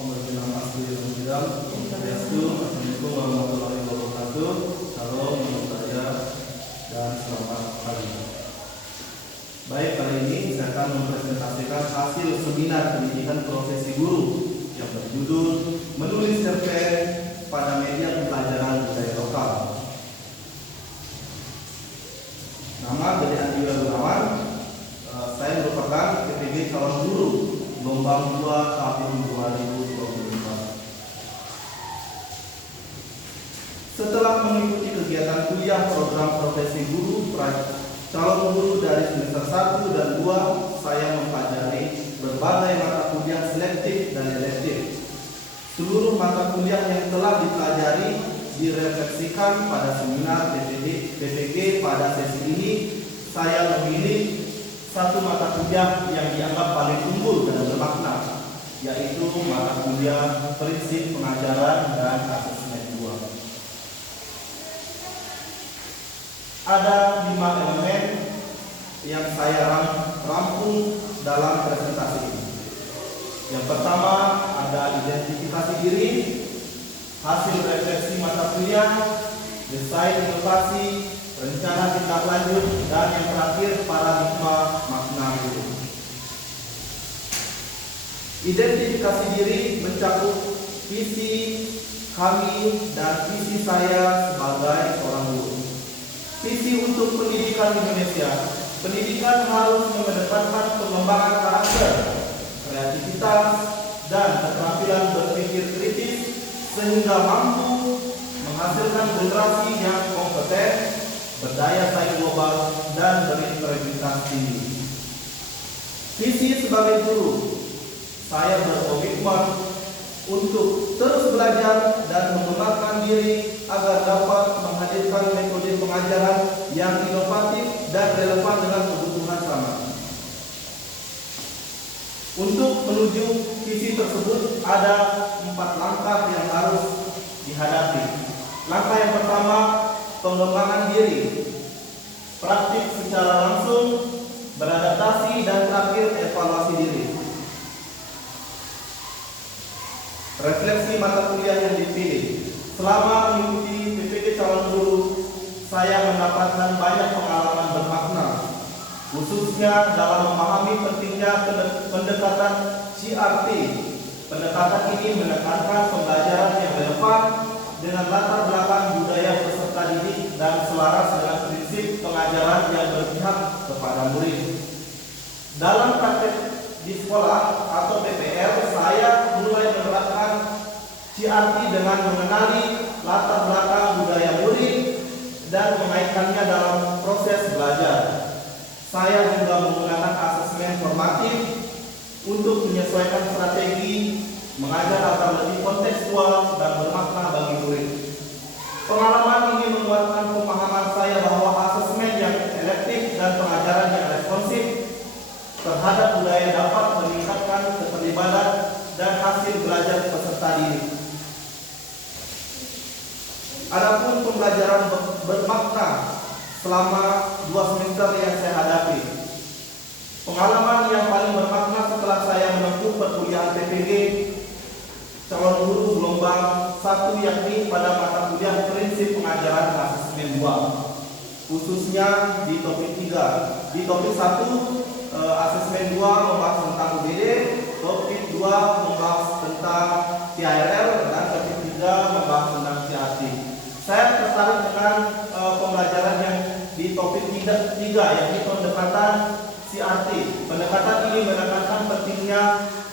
Assalamualaikum warahmatullahi wabarakatuh. Salam menurut saya dan selamat pagi. Baik, kali ini saya akan mempresentasikan hasil seminar pendidikan profesi guru yang berjudul menulis cerpen pada media pembelajaran budaya lokal. Nama Gede Andi Gunawan. Saya merupakan PPG calon guru gelombang 2 tahun 2024. Setelah mengikuti kegiatan kuliah program profesi guru calon guru dari semester 1 dan 2, saya mempelajari berbagai mata kuliah selektif dan elektif. Seluruh mata kuliah yang telah dipelajari direfleksikan pada seminar PPG pada sesi ini. Saya memilih satu mata kuliah yang dianggap paling unggul dan bermakna, yaitu mata kuliah prinsip pengajaran dan asesmen 2. Ada 5 elemen yang saya rampung dalam presentasi ini. Yang pertama ada identifikasi diri, hasil refleksi mata kuliah, desain inovasi, rencana tindak lanjut, dan yang terakhir paradigma makna guru. Identifikasi diri mencakup visi kami dan visi saya sebagai seorang guru. Visi untuk pendidikan Indonesia. Pendidikan harus mengedepankan pengembangan karakter, kreativitas, dan keterampilan berpikir kritis sehingga mampu menghasilkan generasi yang kompeten, berdaya saing global, dan berintegritas tinggi. Visi sebagai guru, saya berkomitmen untuk terus belajar dan mengembangkan diri agar dapat menghadirkan metode pengajaran yang inovatif dan relevan dengan kebutuhan zaman. Untuk menuju visi tersebut ada 4 langkah yang harus dihadapi. Langkah yang pertama, pengembangan diri, praktik secara langsung, beradaptasi, dan terakhir evaluasi diri. Refleksi mata kuliah yang dipilih. Selama mengikuti PPG calon guru, saya mendapatkan banyak pengalaman bermakna, khususnya dalam memahami pentingnya pendekatan CRT. Pendekatan ini menekankan pembelajaran yang relevan dengan latar belakang budaya peserta didik dan selaras dengan prinsip pengajaran yang berpihak kepada murid. Dalam praktek di sekolah atau PPL, saya mulai menerapkan CRT dengan mengenali latar belakang budaya murid dan mengaitkannya dalam proses belajar. Saya juga menggunakan asesmen formatif untuk menyesuaikan strategi mengajar agar lebih kontekstual dan bermakna bagi murid. Pengalaman ini menguatkan pemahaman saya bahwa asesmen yang elektif dan pengajaran yang responsif terhadap budaya dapat meningkatkan keterlibatan dan hasil belajar peserta didik. Adapun pembelajaran bermakna selama 2 semester yang saya hadapi. Pengalaman yang paling bermakna setelah saya menempuh perkuliahan PPG calon guru gelombang 1 yakni pada mata kuliah prinsip pengajaran asesmen 2, khususnya di topik 3. Di topik 1 asesmen 2 membahas tentang UBD, topik 2 membahas tentang PIRL, dan topik 3 membahas tentang CRT. Saya tertarik dengan pembelajaran yang di topik 3 yakni pendekatan CRT. Pendekatan ini menekankan pentingnya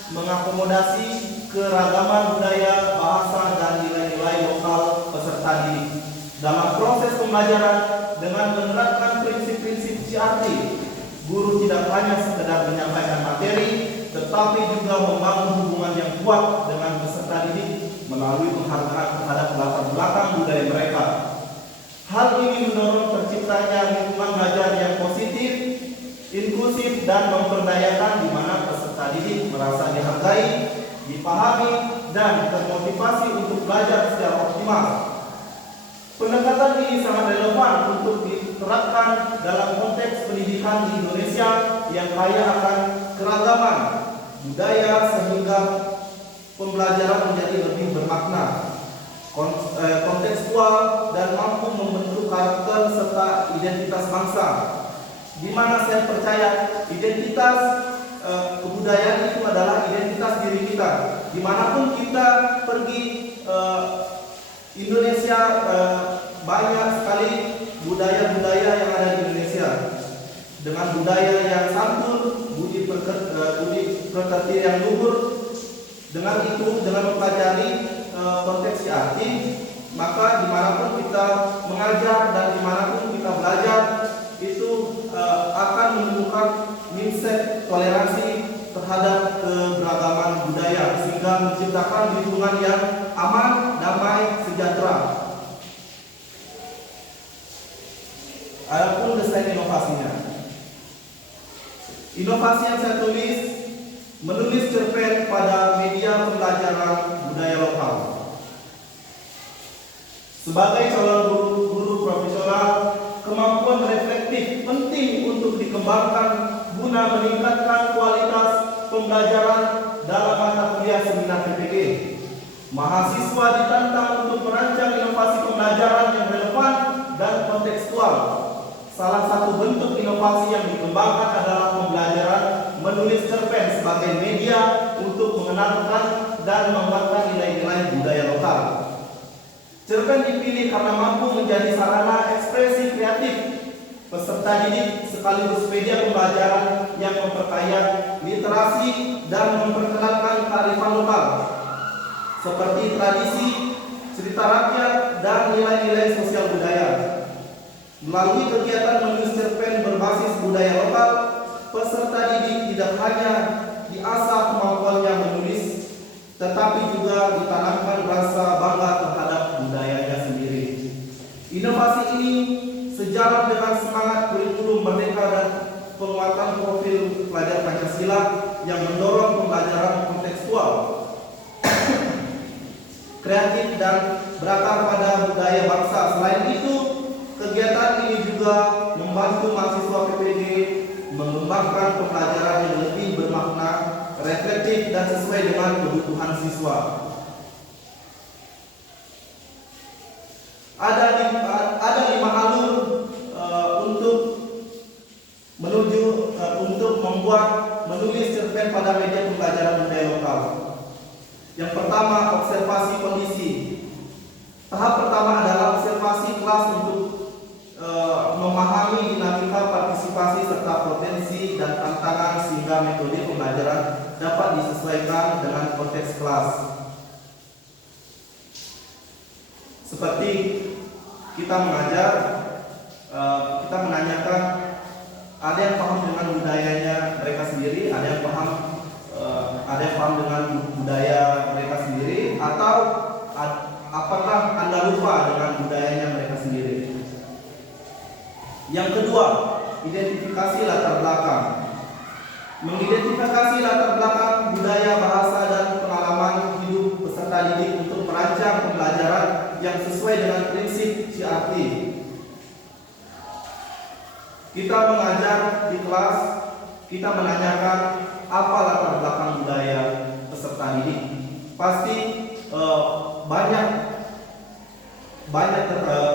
mengakomodasi keragaman budaya, bahasa, dan nilai-nilai lokal peserta didik. Dalam proses pembelajaran dengan menerapkan prinsip-prinsip CRT, guru tidak hanya sekedar menyampaikan materi, tetapi juga membangun hubungan yang kuat dengan peserta didik melalui penghargaan terhadap latar belakang budaya mereka. Hal ini mendorong terciptanya lingkungan belajar yang positif, inklusif, dan memperdayakan di mana peserta didik merasa dihargai, dipahami, dan termotivasi untuk belajar secara optimal. Pendekatan ini sangat relevan untuk diterapkan dalam konteks pendidikan di Indonesia yang kaya akan keragaman budaya sehingga pembelajaran menjadi lebih bermakna, kontekstual, dan mampu membentuk karakter serta identitas bangsa. Di mana saya percaya identitas kebudayaan itu adalah identitas diri kita. Dimanapun kita pergi, Indonesia banyak sekali budaya-budaya yang ada di Indonesia. Dengan budaya yang santun, budi pekerti yang luhur. Dengan itu, dengan mempelajari konteks arti, maka dimanapun kita mengajar dan dimanapun kita belajar, itu akan menemukan mindset toleransi terhadap keberagaman budaya, sehingga menciptakan lingkungan yang aman, damai, sejahtera. Adapun desain inovasinya, inovasi yang saya tulis, menulis cerpen pada media pembelajaran budaya lokal. Sebagai calon guru profesional, kemampuan reflektif penting untuk dikembangkan guna meningkatkan kualitas pembelajaran dalam mata kuliah seminar PPG. Mahasiswa ditantang untuk merancang inovasi pembelajaran yang relevan dan kontekstual. Salah satu bentuk inovasi yang dikembangkan adalah pembelajaran menulis cerpen sebagai media untuk mengenalkan dan mengembangkan nilai-nilai budaya lokal. Cerpen dipilih karena mampu menjadi sarana ekspresi kreatif peserta didik sekaligus media pembelajaran yang memperkaya literasi dan memperkenalkan kearifan lokal seperti tradisi, cerita rakyat, dan nilai-nilai sosial budaya. Melalui kegiatan menulis cerpen berbasis budaya lokal, peserta didik tidak hanya diasah kemampuannya menulis, tetapi juga ditanamkan rasa bangga terhadap budayanya sendiri. Inovasi ini sejalan dengan semangat kurikulum Merdeka dan penguatan profil pelajar Pancasila yang mendorong pembelajaran kontekstual, kreatif, dan berakar pada budaya bangsa. Selain itu, kegiatan ini juga membantu mahasiswa PPG mengembangkan pembelajaran yang lebih bermakna, reflektif, dan sesuai dengan kebutuhan siswa. Ada 5 alur untuk membuat menulis cerpen pada media pembelajaran budaya lokal. Yang pertama, observasi kondisi. Tahap pertama adalah observasi kelas untuk memahami dinamika partisipasi serta potensi dan tantangan sehingga metode pembelajaran dapat disesuaikan dengan konteks kelas. Seperti kita mengajar, kita menanyakan, ada yang paham dengan budayanya mereka sendiri, ada yang paham dengan budaya mereka sendiri, atau apakah Anda lupa dengan budayanya mereka sendiri? Yang kedua, identifikasi latar belakang. Mengidentifikasi latar belakang budaya, bahasa, dan pengalaman hidup peserta didik untuk merancang pembelajaran yang sesuai dengan prinsip CRT. Kita mengajar di kelas, kita menanyakan apa latar belakang budaya peserta didik. Pasti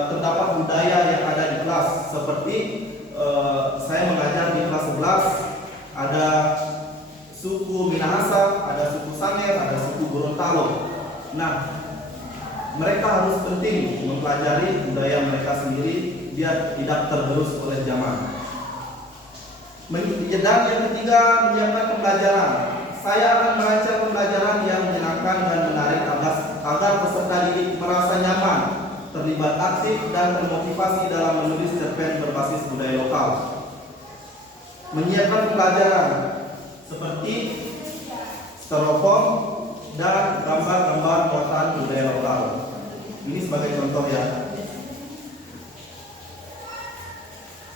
terdapat budaya yang ada di kelas. Seperti saya mengajar di kelas 11, ada suku Minahasa, ada suku Sangir, ada suku Gorontalo. Nah, mereka harus penting mempelajari budaya mereka sendiri biar tidak tergerus oleh zaman. Dan yang ketiga, menyiapkan pembelajaran. Saya akan merancang pembelajaran yang menyenangkan dan menarik agar peserta didik merasa nyaman, terlibat aktif, dan termotivasi dalam menulis cerpen berbasis budaya lokal. Menyiapkan pembelajaran seperti styrofoam dan gambar-gambar muatan budaya lokal. Ini sebagai contoh ya.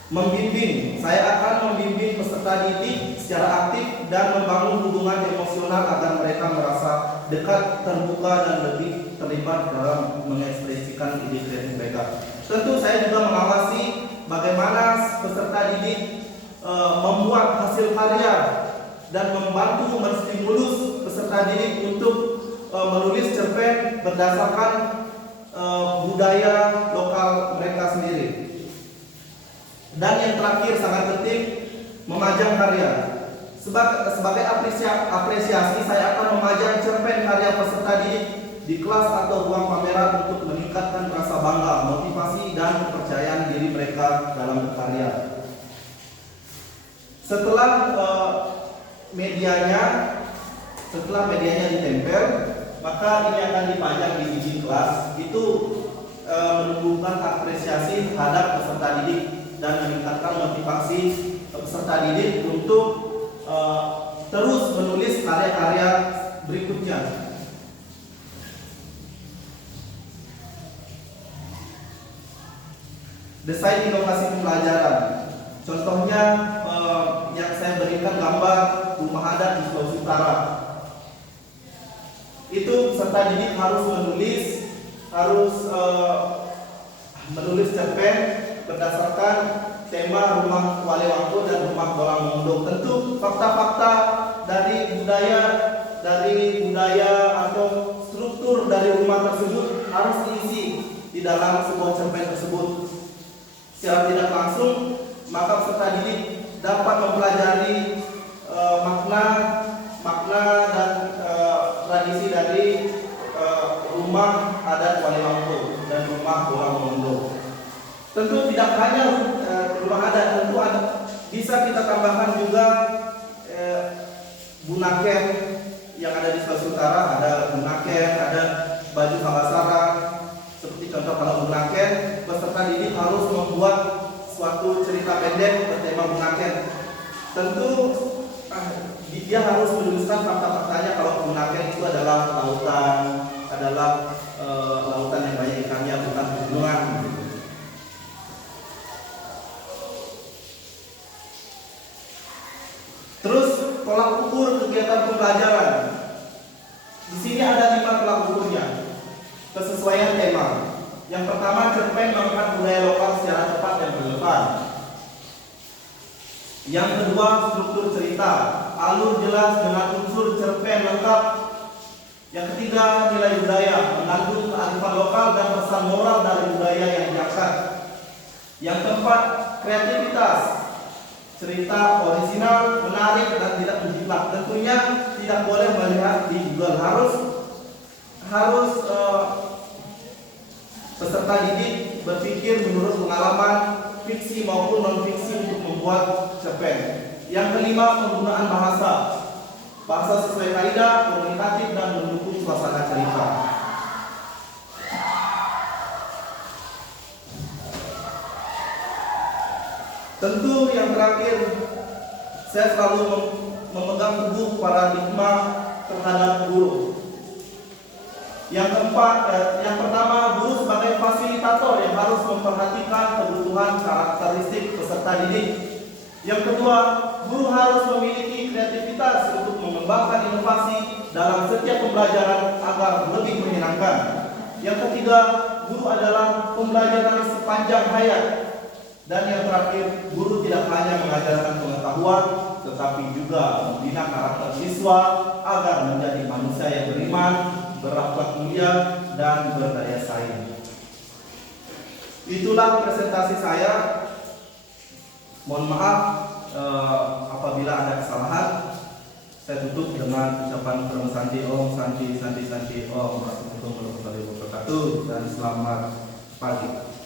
Membimbing, saya akan membimbing peserta didik secara aktif dan membangun hubungan emosional agar mereka merasa dekat, terbuka, dan lebih terlibat dalam mengekspresikan ide kreatif mereka. Tentu saya juga mengawasi bagaimana peserta didik membuat hasil karya dan membantu menstimulus peserta didik untuk menulis cerpen berdasarkan budaya lokal mereka sendiri. Dan yang terakhir sangat penting, memajang karya. Sebagai apresiasi, saya akan memajang cerpen karya peserta didik di kelas atau ruang pameran untuk meningkatkan rasa bangga, motivasi, dan kepercayaan diri mereka dalam berkarya. Setelah medianya ditempel, maka ini akan dipajang di dinding kelas. Itu menumbuhkan apresiasi terhadap peserta didik dan meningkatkan motivasi peserta didik untuk terus menulis karya-karya berikutnya. Desain inovasi pembelajaran. Contohnya yang saya berikan gambar rumah adat di Sulawesi Utara. Itu peserta didik harus menulis cerpen berdasarkan tema rumah Wale Wangko dan rumah Bolang Mondo. Tentu fakta-fakta dari budaya atau struktur dari rumah tersebut harus diisi di dalam sebuah cerpen tersebut. Secara tidak langsung, maka peserta didik dapat mempelajari makna dan tradisi dari rumah adat Wale Wangko dan rumah Bolang Mondo. Tentu tidak hanya rumah adat, tentu bisa kita tambahkan juga bunaken yang ada di Sulawesi Utara. Ada bunaken, ada baju Habasara. Seperti contoh kalau bunaken, peserta didik harus membuat suatu cerita pendek bertema bunaken. Tentu dia harus menuliskan fakta-faktanya kalau bunaken itu adalah lautan yang banyak ikannya, bukan pegunungan. Terus tolak ukur kegiatan pembelajaran. Di sini ada 5 tolak ukurnya. Kesesuaian tema. Yang pertama, cerpen mengangkat budaya lokal secara tepat dan relevan. Yang kedua, struktur cerita, alur jelas dengan unsur cerpen lengkap. Yang ketiga, nilai budaya, mengandung kearifan lokal dan pesan moral dari budaya yang diangkat. Yang keempat, kreativitas, cerita orisinal, menarik, dan tidak menjiplak. Tentunya tidak boleh melihat di Google, harus peserta didik berpikir menurut pengalaman fiksi maupun non-fiksi untuk membuat cerpen. Yang kelima, penggunaan bahasa sesuai kaidah, komunikatif, dan mendukung suasana cerita. Tentu yang terakhir, saya selalu memegang teguh paradigma terhadap guru. Yang pertama, guru sebagai fasilitator yang harus memperhatikan kebutuhan karakteristik peserta didik. Yang kedua, guru harus memiliki kreativitas untuk mengembangkan inovasi dalam setiap pembelajaran agar lebih menyenangkan. Yang ketiga, guru adalah pembelajaran sepanjang hayat. Dan yang terakhir, guru tidak hanya mengajarkan pengetahuan, tetapi juga membina karakter siswa agar menjadi manusia yang beriman, berakhlak mulia, dan berdaya saing. Itulah presentasi saya. Mohon maaf apabila ada kesalahan. Saya tutup dengan ucapan Om Santi Om Santi Santi Santi Om Assalamualaikum warahmatullahi wabarakatuh dan selamat pagi.